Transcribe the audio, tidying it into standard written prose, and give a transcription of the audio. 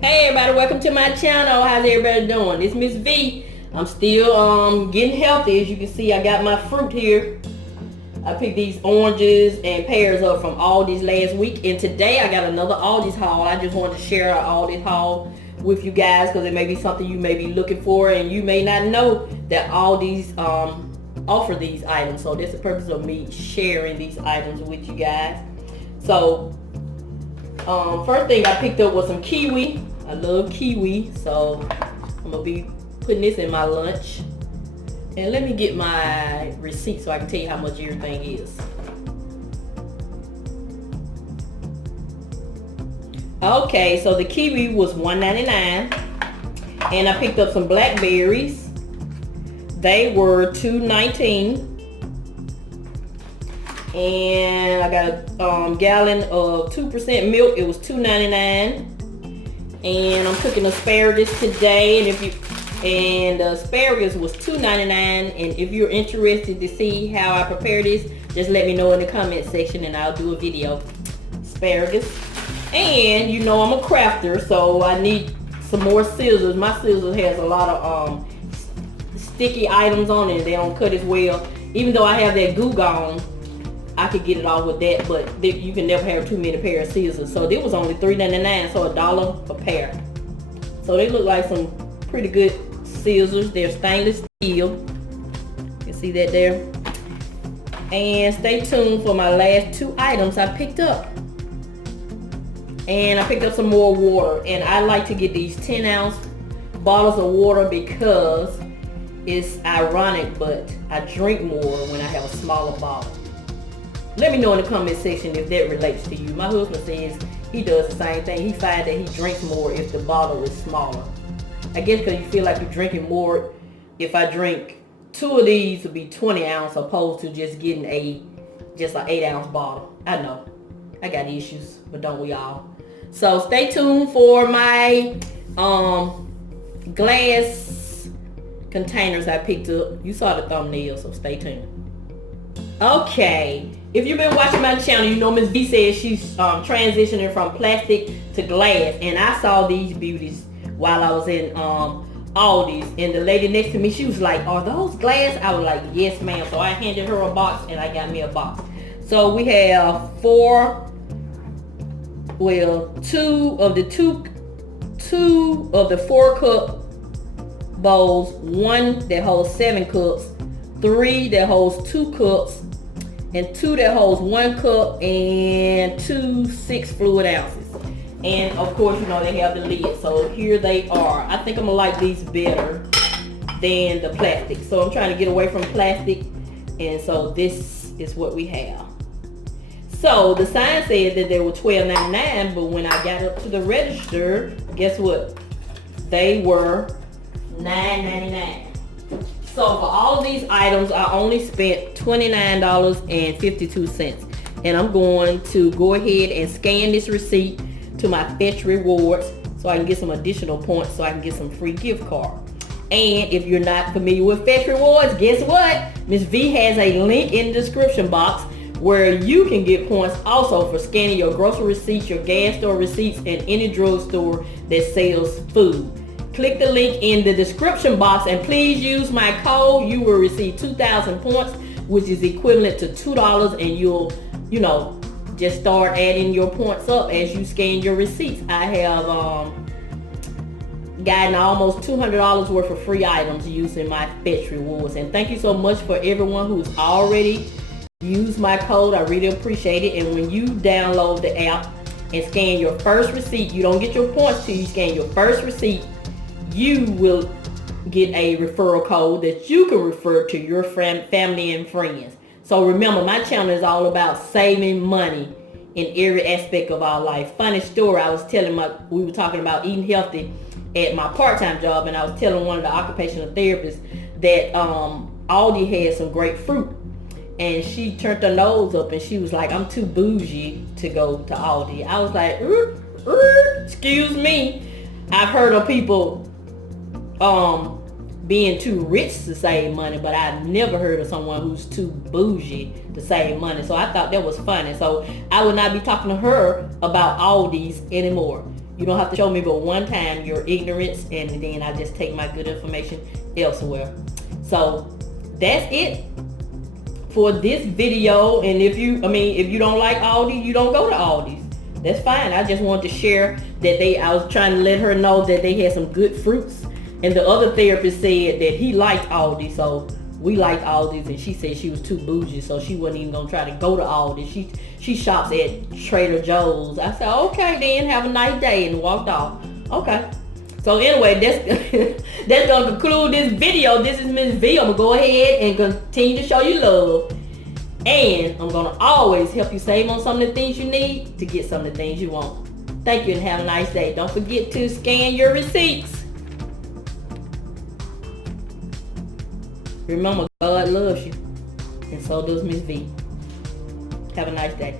Hey everybody, welcome to my channel. How's everybody doing? It's Miss V. I'm still getting healthy. As you can see, I got my fruit here. I picked these oranges and pears up from Aldi's last week, and today I got another Aldi's haul. I just wanted to share an Aldi's haul with you guys because it may be something you may be looking for, and you may not know that Aldi's offer these items. So that's the purpose of me sharing these items with you guys. So first thing I picked up was some kiwi. I love kiwi, so I'm gonna be putting this in my lunch. And let me get my receipt so I can tell you how much everything is. Okay, so the kiwi was $1.99, and I picked up some blackberries. They were $2.19. And I got a gallon of 2% milk. It was $2.99. And I'm cooking asparagus today, and the asparagus was $2.99. And if you're interested to see how I prepare this, just let me know in the comment section and I'll do a video. Asparagus. And you know I'm a crafter, so I need some more scissors. My scissors has a lot of sticky items on it. They don't cut as well. Even though I have that glue gone, I could get it off with that, but you can never have too many pair of scissors. So this was only $3.99, so $1 a pair. So they look like some pretty good scissors. They're stainless steel. You can see that there. And stay tuned for my last two items I picked up. And I picked up some more water. And I like to get these 10-ounce bottles of water because it's ironic, but I drink more when I have a smaller bottle. Let me know in the comment section if that relates to you. My husband says he does the same thing. He finds that he drinks more if the bottle is smaller. I guess because you feel like you're drinking more. If I drink 2 of these, it'll be 20 ounce opposed to just getting just an 8-ounce bottle. I know. I got issues, but don't we all? So stay tuned for my glass containers I picked up. You saw the thumbnail, so stay tuned. Okay, if you've been watching my channel, you know Miss V says she's transitioning from plastic to glass, and I saw these beauties while I was in Aldi's, and the lady next to me, she was like, "Are those glass?" I was like, "Yes, ma'am." So I handed her a box, and I got me a box. So we have two of the 4-cup bowls, one that holds 7 cups, 3 that holds 2 cups, and 2 that holds 1 cup, and 2 6 fluid ounces. And of course, you know they have the lid. So here they are. I think I'm gonna like these better than the plastic. So I'm trying to get away from plastic, and so this is what we have. So the sign said that they were $12.99, but when I got up to the register, guess what? They were $9.99. So for all of these items, I only spent $29.52. And I'm going to go ahead and scan this receipt to my Fetch Rewards so I can get some additional points so I can get some free gift card. And if you're not familiar with Fetch Rewards, guess what? Miss V has a link in the description box where you can get points also for scanning your grocery receipts, your gas store receipts, and any drugstore that sells food. Click the link in the description box and please use my code. You will receive 2,000 points, which is equivalent to $2, and you'll, just start adding your points up as you scan your receipts. I have gotten almost $200 worth of free items using my Fetch Rewards. And thank you so much for everyone who's already used my code. I really appreciate it. And when you download the app and scan your first receipt, you don't get your points till you scan your first receipt. You will get a referral code that you can refer to your family and friends. So remember, my channel is all about saving money in every aspect of our life. Funny story, we were talking about eating healthy at my part-time job, and I was telling one of the occupational therapists that Aldi had some great fruit. And she turned her nose up and she was like, "I'm too bougie to go to Aldi." I was like, excuse me. I've heard of people being too rich to save money, but I've never heard of someone who's too bougie to save money. So I thought that was funny. So I will not be talking to her about Aldi's anymore. You don't have to show me but one time your ignorance, and then I just take my good information elsewhere. So that's it for this video. And if you don't like Aldi, you don't go to Aldi's. That's fine. I just wanted to share that I was trying to let her know that they had some good fruits. And the other therapist said that he liked Aldi, so we liked Aldi's, and she said she was too bougie, so she wasn't even gonna try to go to Aldi. She shops at Trader Joe's. I said, okay then, have a nice day, and walked off. Okay. So anyway, that's gonna conclude this video. This is Miss V. I'm gonna go ahead and continue to show you love. And I'm gonna always help you save on some of the things you need to get some of the things you want. Thank you and have a nice day. Don't forget to scan your receipts. Remember, God loves you, and so does Miss V. Have a nice day.